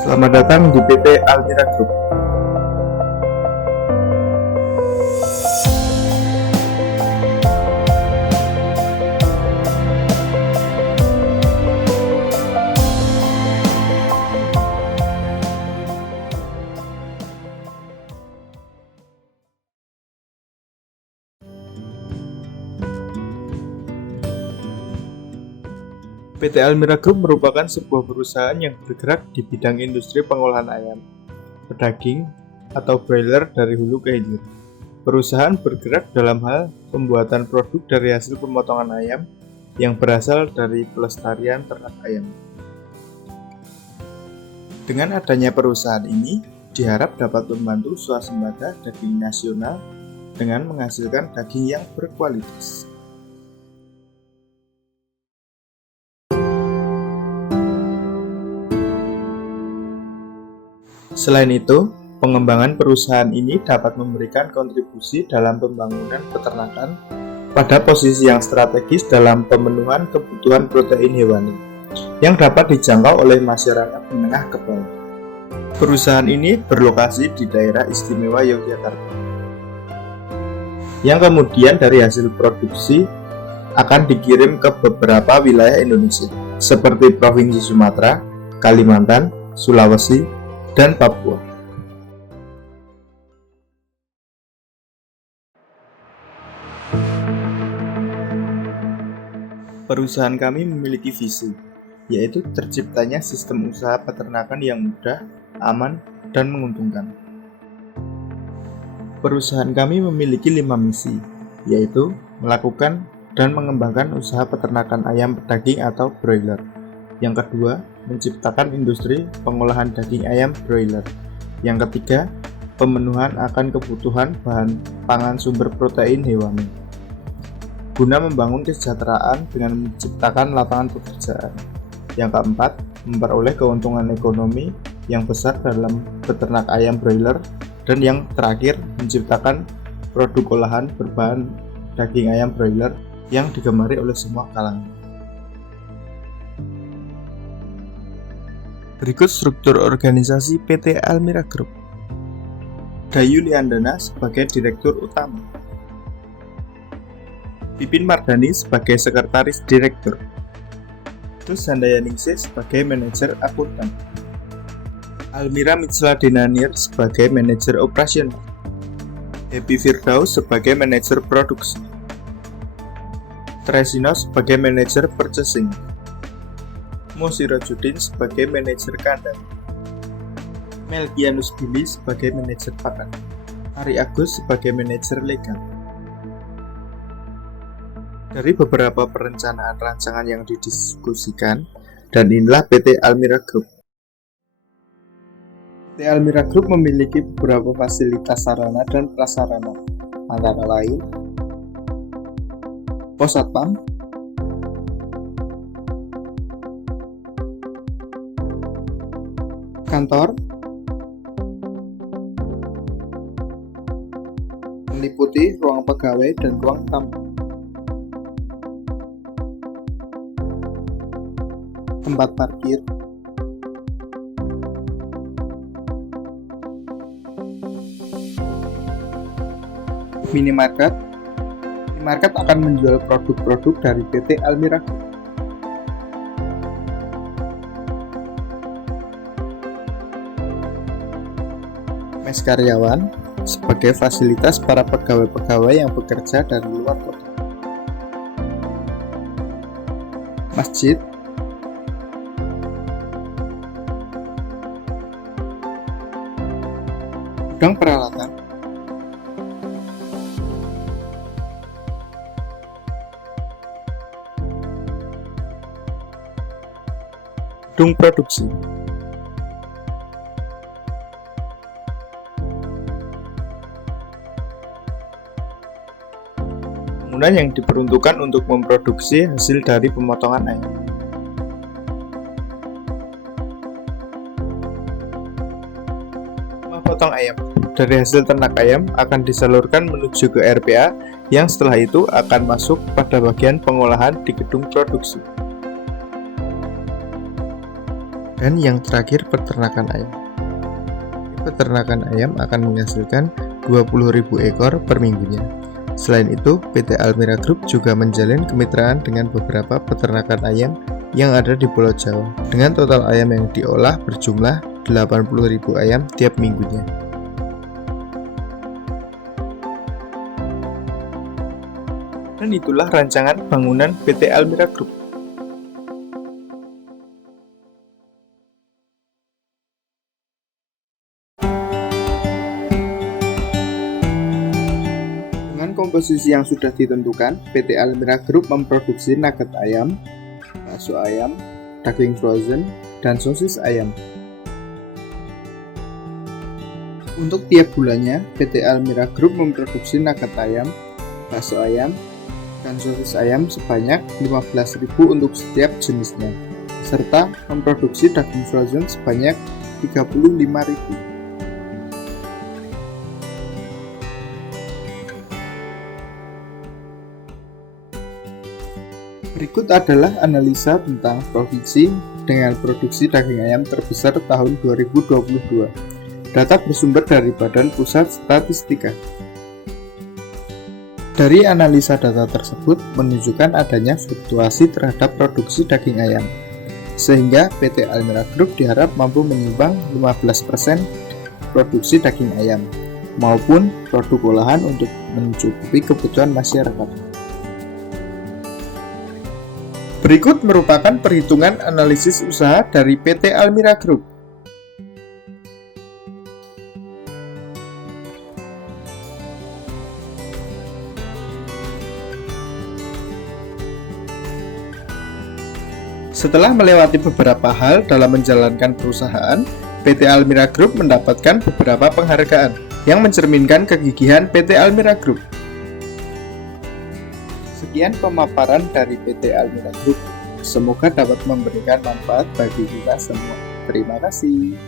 Selamat datang di PT Almira Group. PT Almira Group merupakan sebuah perusahaan yang bergerak di bidang industri pengolahan ayam, pedaging, atau broiler dari hulu ke hilir. Perusahaan bergerak dalam hal pembuatan produk dari hasil pemotongan ayam yang berasal dari pelestarian ternak ayam. Dengan adanya perusahaan ini, diharap dapat membantu swasembada daging nasional dengan menghasilkan daging yang berkualitas. Selain itu, pengembangan perusahaan ini dapat memberikan kontribusi dalam pembangunan peternakan pada posisi yang strategis dalam pemenuhan kebutuhan protein hewani yang dapat dijangkau oleh masyarakat menengah ke bawah. Perusahaan ini berlokasi di daerah istimewa Yogyakarta, yang kemudian dari hasil produksi akan dikirim ke beberapa wilayah Indonesia, seperti Provinsi Sumatera, Kalimantan, Sulawesi, dan Papua. Perusahaan kami memiliki visi, yaitu terciptanya sistem usaha peternakan yang mudah, aman, dan menguntungkan. Perusahaan kami memiliki 5 misi, yaitu melakukan dan mengembangkan usaha peternakan ayam pedaging atau broiler. Yang kedua, menciptakan industri pengolahan daging ayam broiler. Yang ketiga, pemenuhan akan kebutuhan bahan pangan sumber protein hewani, guna membangun kesejahteraan dengan menciptakan lapangan pekerjaan. Yang keempat, memperoleh keuntungan ekonomi yang besar dalam beternak ayam broiler. Dan yang terakhir, menciptakan produk olahan berbahan daging ayam broiler yang digemari oleh semua kalangan. Berikut struktur organisasi PT Almira Group. Dayu Liandana sebagai Direktur Utama, Pipin Mardani sebagai Sekretaris Direktur, Tus Handayaningsih sebagai Manajer Akuntan, Almira Mitsladinanir sebagai Manajer Operasional, Happy Firdaus sebagai Manajer Produksi, Tresino sebagai Manajer Purchasing, Sirojudin sebagai Manajer Kandang, Melkianus Billy sebagai Manajer Pakan, Ari Agus sebagai Manajer Legal. Dari beberapa perencanaan rancangan yang didiskusikan, dan inilah PT Almira Group. PT Almira Group memiliki beberapa fasilitas sarana dan prasarana, antara lain pos satpam, kantor, meliputi ruang pegawai dan ruang tamu, tempat parkir, minimarket. Minimarket akan menjual produk-produk dari PT Almira Group. Mes karyawan sebagai fasilitas para pegawai-pegawai yang bekerja dari luar kota. Masjid, gudang peralatan, gedung produksi. Bangunan yang diperuntukkan untuk memproduksi hasil dari pemotongan ayam. Rumah potong ayam dari hasil ternak ayam akan disalurkan menuju ke RPA yang setelah itu akan masuk pada bagian pengolahan di gedung produksi. Dan yang terakhir, peternakan ayam. Peternakan ayam akan menghasilkan 20.000 ekor per minggunya. Selain itu, PT Almira Group juga menjalin kemitraan dengan beberapa peternakan ayam yang ada di Pulau Jawa, dengan total ayam yang diolah berjumlah 80.000 ayam tiap minggunya. Dan itulah rancangan bangunan PT Almira Group. Dengan komposisi yang sudah ditentukan, PT Almira Group memproduksi nugget ayam, bakso ayam, daging frozen, dan sosis ayam. Untuk tiap bulannya, PT Almira Group memproduksi nugget ayam, bakso ayam, dan sosis ayam sebanyak 15.000 untuk setiap jenisnya, serta memproduksi daging frozen sebanyak 35.000. Berikut adalah analisa tentang provinsi dengan produksi daging ayam terbesar tahun 2022. Data bersumber dari Badan Pusat Statistika. Dari analisa data tersebut menunjukkan adanya fluktuasi terhadap produksi daging ayam, sehingga PT Almira Group diharap mampu menyumbang 15% produksi daging ayam, maupun produk olahan untuk mencukupi kebutuhan masyarakat. Berikut merupakan perhitungan analisis usaha dari PT Almira Group. Setelah melewati beberapa hal dalam menjalankan perusahaan, PT Almira Group mendapatkan beberapa penghargaan yang mencerminkan kegigihan PT Almira Group. Sekian pemaparan dari PT Almira Group. Semoga dapat memberikan manfaat bagi kita semua. Terima kasih.